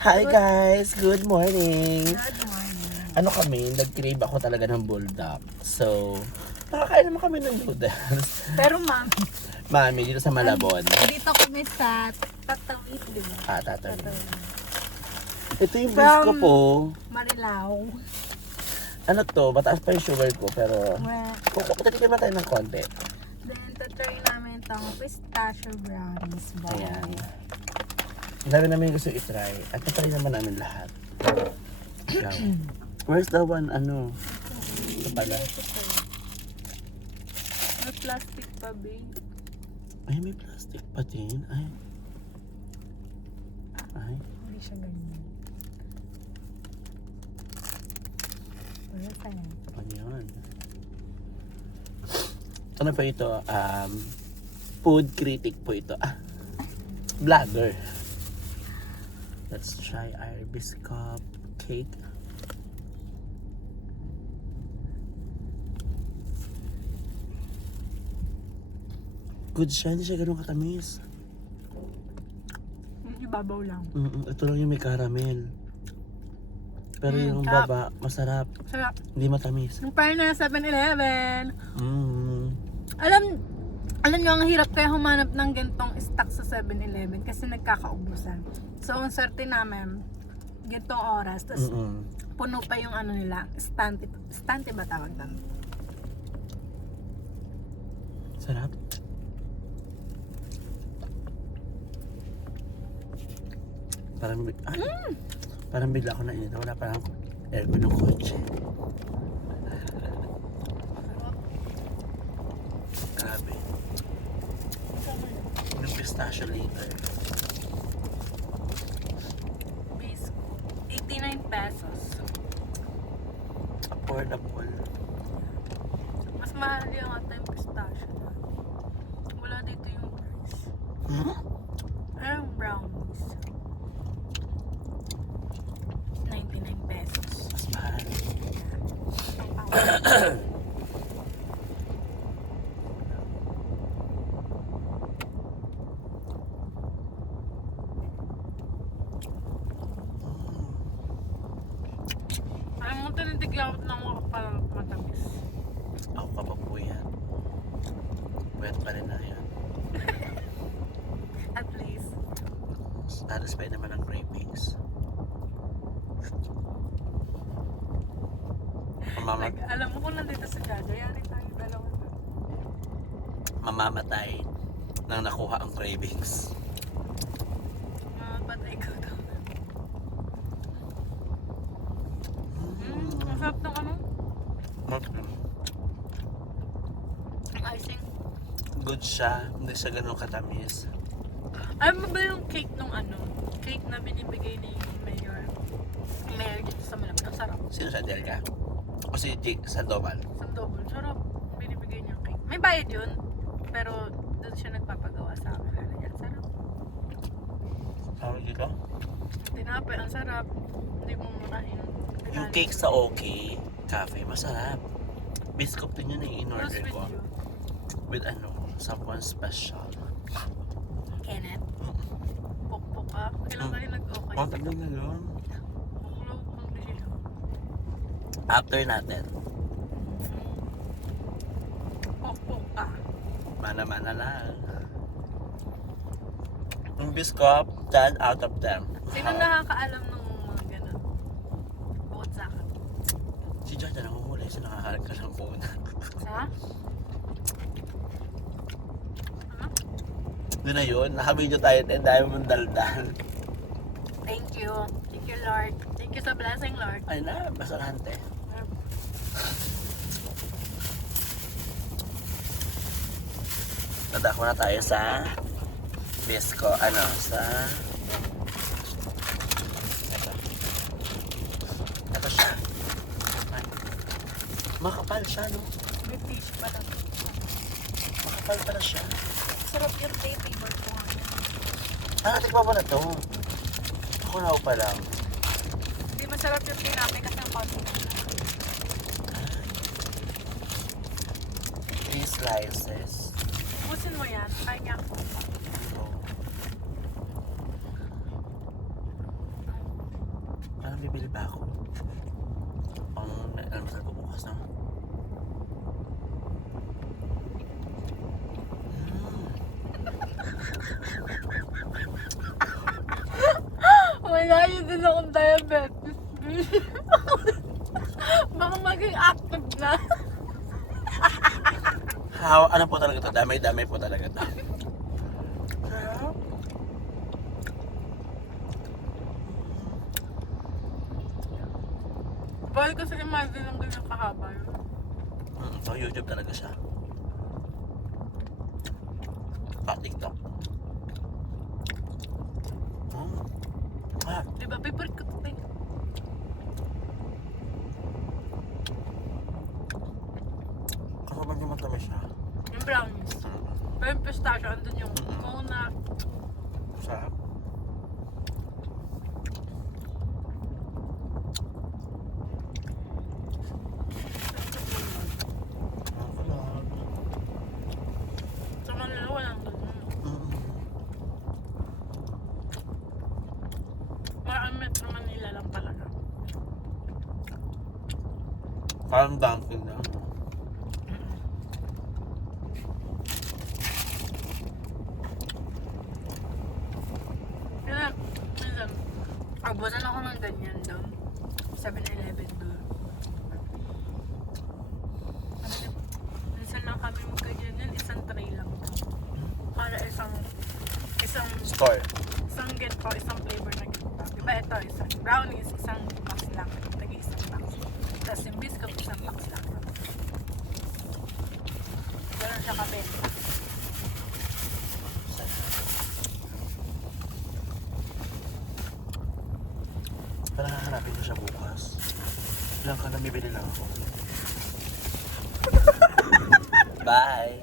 Hi guys! Good morning! Good morning. Ano kami, nag-crave ako talaga ng bulldog. So, nakakain naman kami ng noodles. Pero ma'am, Mami, dito sa Malabon. dito kami sa Tatawid, di ba? Ah. Tatawid. Ito yung bis ko po. Marilao. Ano to, mataas pa yung sugar ko, pero... Well, Kukutikin tayo ng konti. then, tatry namin itong pistachio brownies ba? Ayan. Dami namin gusto i-try. At natry naman namin lahat. Yan. Where's the one, ano? Ito pala. May plastic pa, babe. Ay, may plastic pa din. Ay. Ay. Hindi siya ganyan. Wala tayo. Ano yun? Ano pa ito? Um, food critic po ito. Ah, vlogger. Let's try our biscuit cake. Good siya, hindi siya ganun katamis. Ibabaw lang. Mm ito lang yung may caramel. Pero Mm, yung sarap. baba, masarap. Sarap. Hindi matamis. Yung parang na 7-Eleven. Mm. Alam, alam nyo, ang hirap kaya humanap ng gantong stock sa 7-Eleven kasi nagkakaubusan. So, ang swerte namin, gantong oras, tapos Mm-mm. puno pa yung ano nila, stante, stante ba tawag doon? Sarap. Parang, bi- ay, parang bigla ako na init. Wala parang aircon ng kotse. Grabe. Yung pistachio later. Base 89 pesos. Affordable. Mas mahal yung ata yung pistachio. Wala dito yung price. Hmm? Anong brownies? 99 pesos. Mas mahal. Ang tinitigyan ng mga para matamis. Ako ka pa po yan. Wet pa rin na yan. At least. Satisfy naman ang cravings. Mamama- Like, alam mo kung nandito si Jaja, yari tayo dalawa mamamatay nang nakuha ang cravings. Mga patay ko daw. Mm, ang sarap ng ano? Ang icing. Good siya, hindi siya ganun katamis. Alam mo ba yung cake nung ano? Cake na binibigay ni Mayor. Mayor dito sa Malapit. Ang sarap. Sino siya, Delka? O si Jake Sandoval? Sandoval. Sarap. Binibigay niya cake. May bayad yun. Pero doon siya nagpapagawa sa amin. Sarap. Tawag dito? Tinapay. Ang sarap. Hindi mo murahin. Yung cake sa OK Cafe, masarap. Biscuit din yun eh, in-order with ko. you. With ano, someone special. Kenneth. Pukpuk ka. Kailan ka rin nag-okay? Oh, tagal na decision. After natin, Pukpuk ka. mana-mana lang. Yung biscuit, 10 out of 10. Sino nakakaalam ng mga ganun? Bukod sa akin. Si Jaja nanguhuli, so nakaharap ka ng phone. Sa? Doon na yun, naka-video tayo tayo, dahil mong daldal. Thank you. Thank you, Lord. Thank you sa blessing, Lord. Ay na, basarante. Nadako na tayo sa Bisco, ano, sa... Ito. Ito siya. Ay. Makapal siya, no? British pa lang. Makapal pala siya. Sarap yung day favorite ko nga. Ah, tikman mo na to. Ako na pa lang. Hindi masarap yung tea namin kasi ang konti. Three slices. Ubusin mo yan. Kaya niya ako. Ito. bibili ba ako? Ang almasal ko bukas na. Wala yun din akong diabetes. Baka maging active na. How, ano po talaga to? Damay-damay po talaga to. Bawal ko sa imagine ng ganyan kahaba yun. Hmm, so YouTube talaga siya. Ah, TikTok. Hmm. Ah, Di ba? Favorite ko ito. eh. kasaban niya matamis siya. Yung brownies. Hmm. Pero yung pistachio, andun yung muna. Sarap. Ang sarap. Sa Manila, walang ganyan. Mm. Parang Metro Manila lang talaga. Parang dumpling minsan, abusan ako ng ganyan doon. 7-Eleven doon. Minsan lang kami magkaganyan, isang tray lang. Para isang, isang, Store. isang ganito, isang flavor. Diba ito, isang brownies, isang box lang. Lagi isang box. Tapos yung biscuit, isang box lang. Ganun siya kabenta. Parang hahanapin ko siya bukas. Diyan ka na bibili lang ako. Bye!